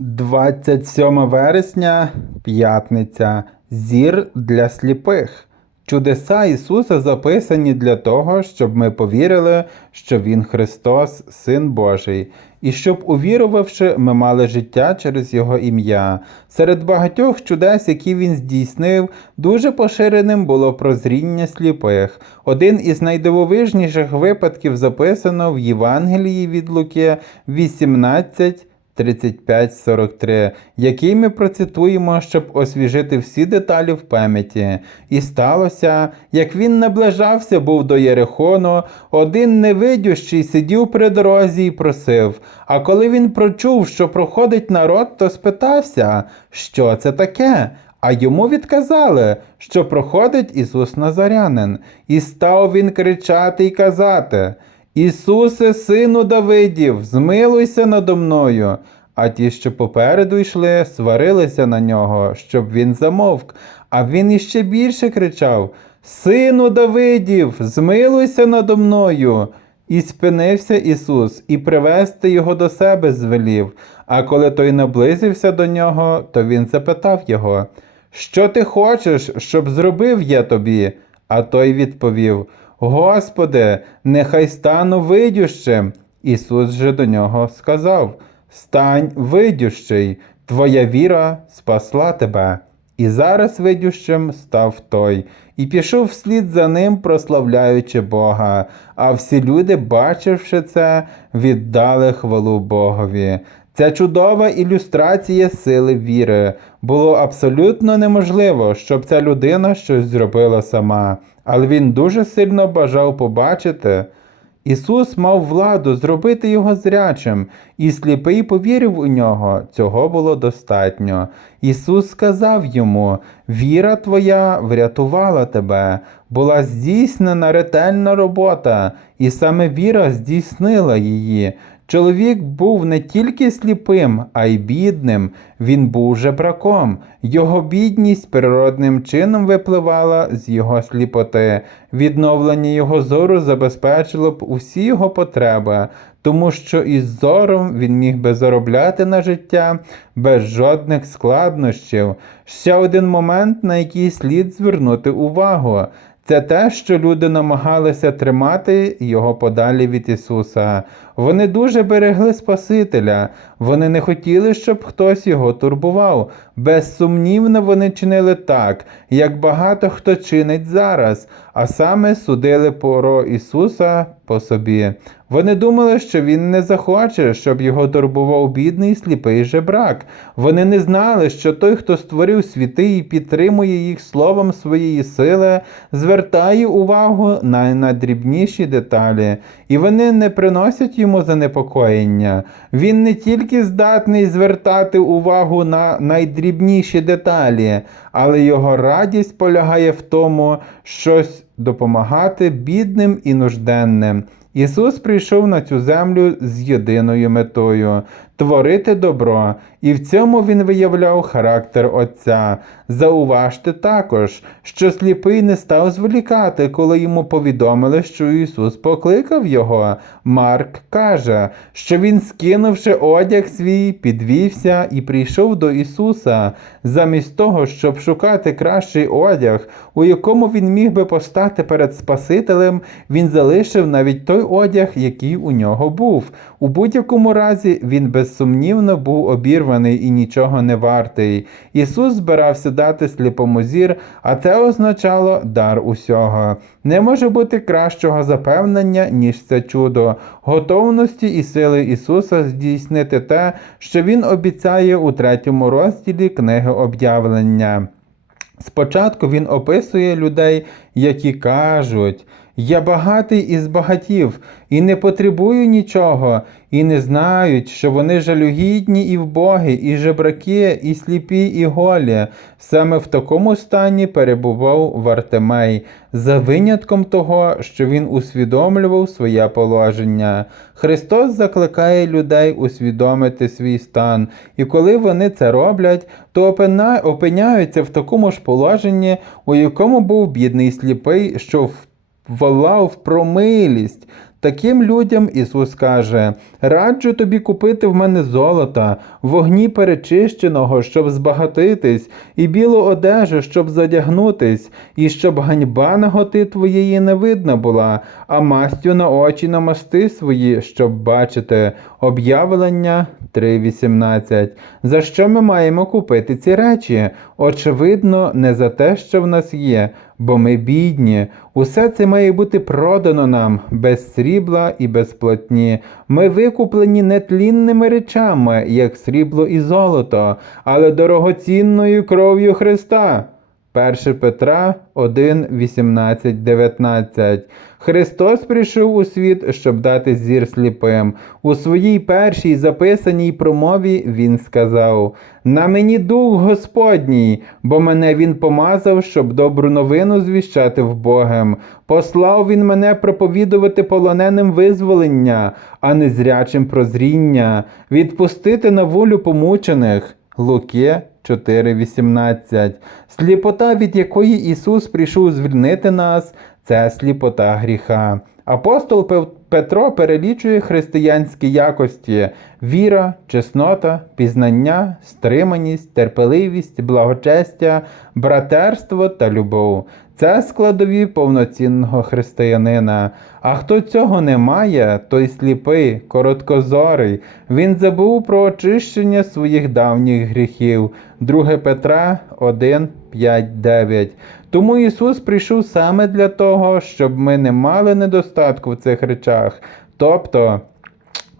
27 вересня, п'ятниця. Зір для сліпих. Чудеса Ісуса записані для того, щоб ми повірили, що Він Христос, Син Божий, і щоб, увірувавши, ми мали життя через Його ім'я. Серед багатьох чудес, які він здійснив, дуже поширеним було прозріння сліпих. Один із найдивовижніших випадків записано в Євангелії від Луки 18. 35-43, який ми процитуємо, щоб освіжити всі деталі в пам'яті. І сталося, як він наближався був до Єрихону, один невидющий сидів при дорозі і просив. А коли він прочув, що проходить народ, то спитався, що це таке? А йому відказали, що проходить Ісус Назарянин. І став він кричати й казати. Ісусе, сину Давидів, змилуйся надо мною. А ті, що попереду йшли, сварилися на нього, щоб він замовк. А він іще більше кричав: Сину Давидів, змилуйся надо мною. І спинився Ісус, і привести його до себе звелів. А коли той наблизився до нього, то він запитав його: Що ти хочеш, щоб зробив я тобі? А той відповів: Господи, нехай стану видющим. Ісус же до нього сказав: Стань видющий, твоя віра спасла тебе. І зараз видющим став той, і пішов вслід за ним, прославляючи Бога. А всі люди, бачивши це, віддали хвалу Богові. Ця чудова ілюстрація сили віри. Було абсолютно неможливо, щоб ця людина щось зробила сама, але він дуже сильно бажав побачити. Ісус мав владу зробити його зрячим, і сліпий повірив у нього, цього було достатньо. Ісус сказав йому: Віра твоя врятувала тебе, була здійснена ретельна робота, і саме віра здійснила її. Чоловік був не тільки сліпим, а й бідним. Він був жебраком. Його бідність природним чином випливала з його сліпоти. Відновлення його зору забезпечило б усі його потреби, тому що із зором він міг би заробляти на життя без жодних складнощів. Ще один момент, на який слід звернути увагу. Це те, що люди намагалися тримати його подалі від Ісуса. Вони дуже берегли Спасителя, вони не хотіли, щоб хтось його турбував. Безсумнівно, вони чинили так, як багато хто чинить зараз, а саме судили про Ісуса по собі. Вони думали, що він не захоче, щоб його турбував бідний сліпий жебрак. Вони не знали, що той, хто створив світи і підтримує їх словом своєї сили, звертає увагу на найдрібніші деталі, і вони не приносять йому занепокоєння. Він не тільки здатний звертати увагу на найдрібніші деталі, але його радість полягає в тому, щось допомагати бідним і нужденним. Ісус прийшов на цю землю з єдиною метою творити добро, і в цьому Він виявляв характер Отця. Зауважте також, що сліпий не став зволікати, коли йому повідомили, що Ісус покликав його. Марк каже, що він, скинувши одяг свій, підвівся і прийшов до Ісуса, замість того, щоб шукати кращий одяг, у якому він міг би постати перед Спасителем, він залишив навіть той одяг, який у нього був. У будь-якому разі він безсумнівно був обірваний і нічого не вартий. Ісус збирався дати сліпому зір, а це означало дар усього. Не може бути кращого запевнення, ніж це чудо, готовності і сили Ісуса здійснити те, що Він обіцяє у третьому розділі книги об'явлення. Спочатку він описує людей, які кажуть: Я багатий із багатів, і не потребую нічого, і не знають, що вони жалюгідні і вбогі, і жебраки, і сліпі, і голі. Саме в такому стані перебував Вартемей, за винятком того, що він усвідомлював своє положення. Христос закликає людей усвідомити свій стан, і коли вони це роблять, то опиняються в такому ж положенні, у якому був бідний сліпий, що в волав про милість. Таким людям Ісус каже: раджу тобі купити в мене золота, вогні перечищеного, щоб збагатитись, і білу одежу, щоб задягнутись, і щоб ганьба наготи твоєї не видна була, а мастю на очі намасти свої, щоб бачити. Об'явлення 3.18. За що ми маємо купити ці речі? Очевидно, не за те, що в нас є, бо ми бідні. Усе це має бути продано нам без срібла і без платні. Ми викуплені нетлінними речами, як срібло і золото, але дорогоцінною кров'ю Христа. 1 Петра 1, 18, 19. Христос прийшов у світ, щоб дати зір сліпим. У своїй першій записаній промові Він сказав: На мені дух Господній, бо мене Він помазав, щоб добру новину звіщати в Богом. Послав Він мене проповідувати полоненим визволення, а незрячим прозріння, відпустити на волю помучених. Луки 4.18. Сліпота, від якої Ісус прийшов звільнити нас, це сліпота гріха. Апостол Петро перелічує християнські якості: віра, чеснота, пізнання, стриманість, терпеливість, благочестя, братерство та любов. Це складові повноцінного християнина. А хто цього не має, той сліпий, короткозорий. Він забув про очищення своїх давніх гріхів. 2 Петра 1, 5, 9. Тому Ісус прийшов саме для того, щоб ми не мали недостатку в цих речах. Тобто,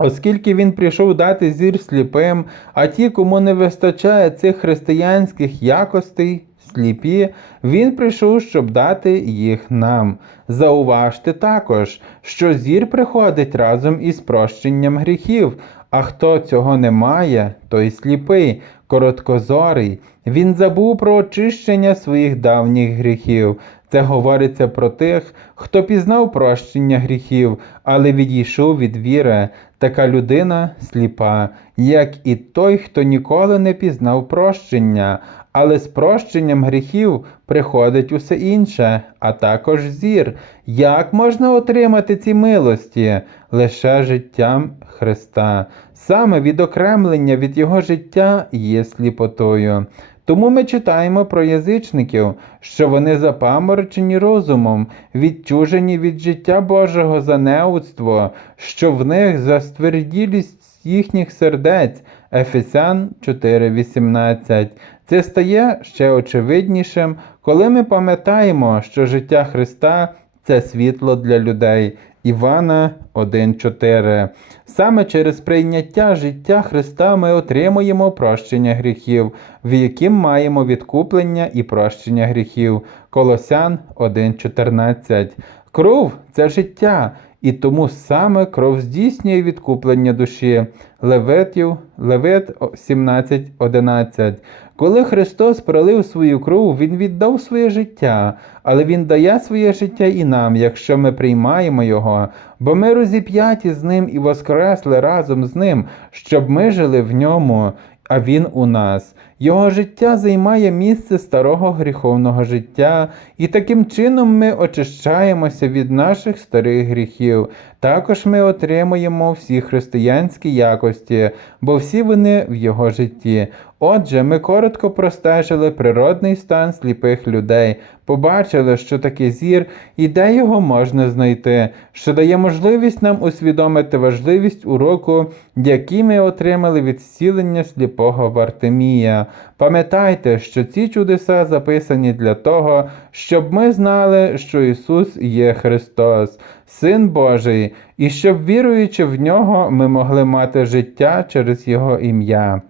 Оскільки він прийшов дати зір сліпим, а ті, кому не вистачає цих християнських якостей, сліпі, він прийшов, щоб дати їх нам. Зауважте також, що зір приходить разом із прощенням гріхів, а хто цього не має, той сліпий, короткозорий. Він забув про очищення своїх давніх гріхів. Це говориться про тих, хто пізнав прощення гріхів, але відійшов від віри. Така людина сліпа, як і той, хто ніколи не пізнав прощення, але з прощенням гріхів приходить усе інше, а також зір. Як можна отримати ці милості? Лише життям Христа. Саме відокремлення від Його життя є сліпотою. Тому ми читаємо про язичників, що вони запаморочені розумом, відчужені від життя Божого за неудство, що в них застверділість їхніх сердець. Ефесян 4.18. Це стає ще очевиднішим, коли ми пам'ятаємо, що життя Христа це світло для людей. Івана 1.4. Саме через прийняття життя Христа ми отримуємо прощення гріхів, в яким маємо відкуплення і прощення гріхів. Колосян 1.14. Кров це життя, і тому саме кров здійснює відкуплення душі. Левитів, Левит 17.11. Коли Христос пролив свою кров, Він віддав своє життя, але Він дає своє життя і нам, якщо ми приймаємо Його, бо ми розіп'яті з Ним і воскресли разом з Ним, щоб ми жили в ньому, а Він у нас. Його життя займає місце старого гріховного життя, і таким чином ми очищаємося від наших старих гріхів. Також ми отримуємо всі християнські якості, бо всі вони в його житті. Отже, ми коротко простежили природний стан сліпих людей, побачили, що таке зір і де його можна знайти, що дає можливість нам усвідомити важливість уроку, який ми отримали від зцілення сліпого Вартимія. Пам'ятайте, що ці чудеса записані для того, щоб ми знали, що Ісус є Христос, Син Божий, і щоб, віруючи в нього, ми могли мати життя через Його ім'я.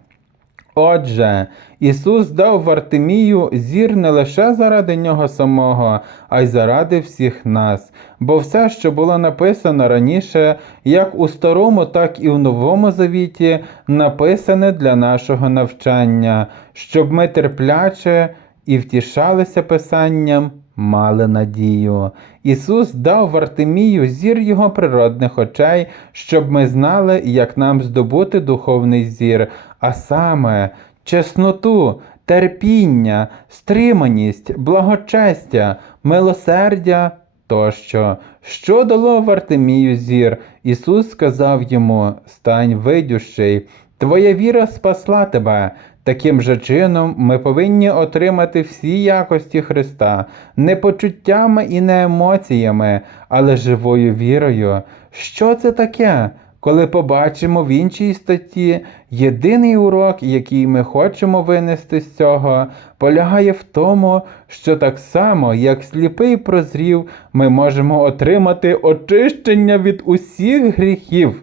Отже, Ісус дав Вартимію зір не лише заради нього самого, а й заради всіх нас. Бо все, що було написано раніше, як у Старому, так і в Новому Завіті, написане для нашого навчання, щоб ми терпляче і втішалися Писанням. Мали надію. Ісус дав Вартимію зір його природних очей, щоб ми знали, як нам здобути духовний зір, а саме чесноту, терпіння, стриманість, благочестя, милосердя тощо. Що дало Вартимію зір? Ісус сказав йому: Стань видющий, твоя віра спасла тебе. Таким же чином, ми повинні отримати всі якості Христа не почуттями і не емоціями, але живою вірою. Що це таке? Коли побачимо в іншій статті, єдиний урок, який ми хочемо винести з цього, полягає в тому, що так само, як сліпий прозрів, ми можемо отримати очищення від усіх гріхів.